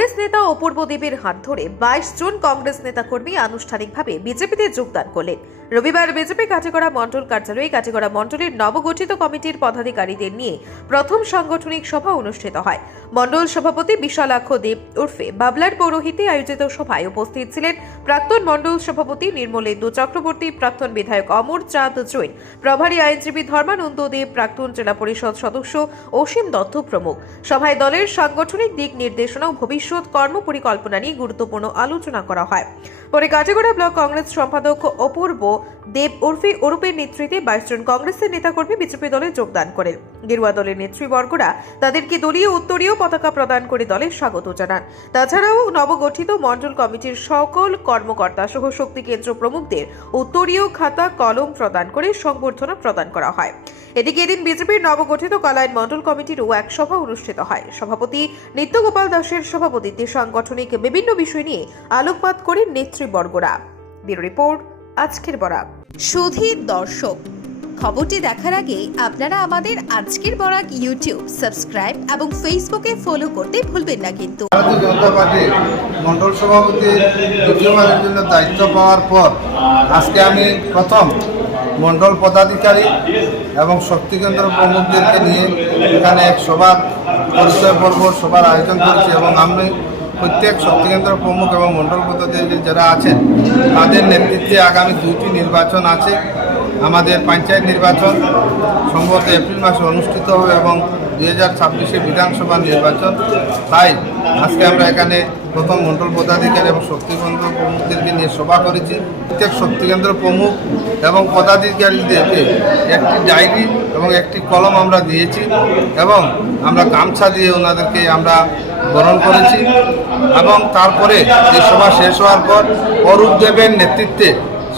কংগ্রেস নেতা অপূর্ব দেবের হাত ধরে 22 জন কংগ্রেস নেতা কর্মী আনুষ্ঠানিকভাবে বিজেপিতে যোগদান করলেন। রবিবার বিজেপি কাটিগড়া মণ্ডল কার্যালয়ে কাটিগড়া মণ্ডলের নবগঠিত কমিটির পদাধিকারীদের নিয়ে প্রথম সাংগঠনিক সভা অনুষ্ঠিত হয়। মণ্ডল সভাপতি বিশালাক্ষ দেব উর্ফে বাবলার পৌরোহিত্যে আয়োজিত সভায় উপস্থিত ছিলেন প্রাক্তন মণ্ডল সভাপতি নির্মলেন্দু চক্রবর্তী, প্রাক্তন বিধায়ক অমর চাঁদ জৈন, প্রভারী আইনজীবী ধর্মানন্দ দেব, প্রাক্তন জেলা পরিষদ সদস্য অসীম দত্ত প্রমুখ। সভায় দলের সাংগঠনিক দিক নির্দেশনা ও ভবিষ্যৎ কর্মপরিকল্পনা নিয়ে গুরুত্বপূর্ণ আলোচনা করা হয়। পরে কাটিগড়া ব্লক কংগ্রেস সম্পাদক অপূর্ব দেব উর্ফে অরূপের নেতৃত্বে 22 জন কংগ্রেসের নেতাকর্মী বিজেপি দলে যোগদান করেন। গেরুয়া দলের নেতৃবর্গরা তাদেরকে দলীয় উত্তরীয় পতাকা প্রদান করে দলে স্বাগত জানান। তাছাড়াও নবগঠিত মণ্ডল কমিটির সকল কর্মকর্তা সহ শক্তি কেন্দ্র প্রমুখদের উত্তরীয় খাতা কলম প্রদান করে সংবর্ধনা প্রদান করা হয়। এদিকে এদিন বিজেপির নবগঠিত কলায়ন মণ্ডল কমিটিরও এক সভা অনুষ্ঠিত হয়। সভাপতি নিত্যগোপাল দাসের সভাপতিত্বে সাংগঠনিক বিভিন্ন বিষয় নিয়ে আলোকপাত করেন নেতৃবর্গরা। ব্যুরো রিপোর্ট, আজকের বরাক। সুধীর দর্শক, খবরটি দেখার আগে আপনারা আমাদের আজকের বরাক ইউটিউব সাবস্ক্রাইব এবং ফেসবুকে ফলো করতে ভুলবেন না। কিন্তু ভারতীয় জনতা পার্টি মণ্ডল সভাপতির দ্বিতীয়বারের জন্য দায়িত্ব পাওয়ার পর আজকে আমি প্রথম মণ্ডল পদাধিকারী এবং শক্তিকেন্দ্র প্রমুখদেরকে নিয়ে এখানে এক সভার পরিচয় পর্ব সভার আয়োজন করেছি এবং আমি প্রত্যেক শক্তিকেন্দ্র প্রমুখ এবং মণ্ডল পদাধিকারী যারা আছেন তাদের নেতৃত্বে আগামী 2টি নির্বাচন আছে। আমাদের পঞ্চায়েত নির্বাচন সম্ভবত এপ্রিল মাসে অনুষ্ঠিত হবে এবং 2026-এ বিধানসভা নির্বাচন। তাই আজকে আমরা এখানে প্রথম মণ্ডল পদাধিকারী এবং শক্তিকেন্দ্র প্রমুখদেরকে নিয়ে সভা করেছি। প্রত্যেক শক্তিকেন্দ্র প্রমুখ এবং পদাধিকারীদেরকে একটি ডায়েরি এবং একটি কলম আমরা দিয়েছি এবং আমরা গামছা দিয়ে ওনাদেরকে আমরা বরণ করেছি। এবং তারপরে এই সভা শেষ হওয়ার পর অরূপ দেবের নেতৃত্বে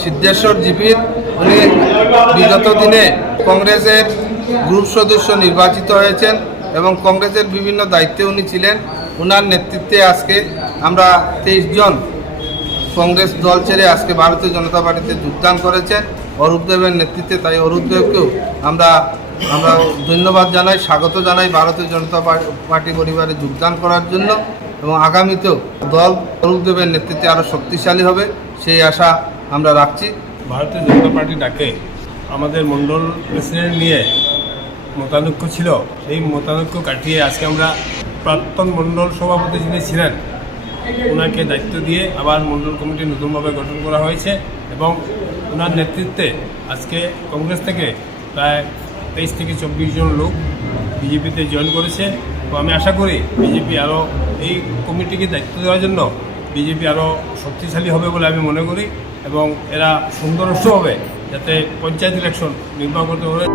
সিদ্ধেশ্বর জিপির উনি বিগত দিনে কংগ্রেসের গ্রুপ সদস্য নির্বাচিত হয়েছেন এবং কংগ্রেসের বিভিন্ন দায়িত্বে উনি ছিলেন। ওনার নেতৃত্বে আজকে আমরা 23 জন কংগ্রেস দল ছেড়ে আজকে ভারতীয় জনতা পার্টিতে যোগদান করেছেন অরূপ দেবের নেতৃত্বে। তাই অরূপ দেবকেও আমরা ধন্যবাদ জানাই, স্বাগত জানাই ভারতীয় জনতা পার্টি পরিবারে যোগদান করার জন্য। এবং আগামীতেও দল অরূপ দেবের নেতৃত্বে আরও শক্তিশালী হবে সেই আশা আমরা রাখছি। ভারতীয় জনতা পার্টি ডাকে আমাদের মণ্ডল প্রেসিডেন্ট নিয়ে মতানৈক্য ছিল, সেই মতানৈক্য কাটিয়ে আজকে আমরা প্রাক্তন মণ্ডল সভাপতি যিনি ছিলেন ওনাকে দায়িত্ব দিয়ে আবার মণ্ডল কমিটি নতুনভাবে গঠন করা হয়েছে এবং ওনার নেতৃত্বে আজকে কংগ্রেস থেকে প্রায় 23 থেকে 24 জন লোক বিজেপিতে জয়েন করেছে। তো আমি আশা করি বিজেপি আরও এই কমিটিকে দায়িত্ব দেওয়ার জন্য বিজেপি আরও শক্তিশালী হবে বলে আমি মনে করি এবং এরা সুন্দরভাবে যাতে পঞ্চায়েত ইলেকশন নির্বাচন করতে পারে।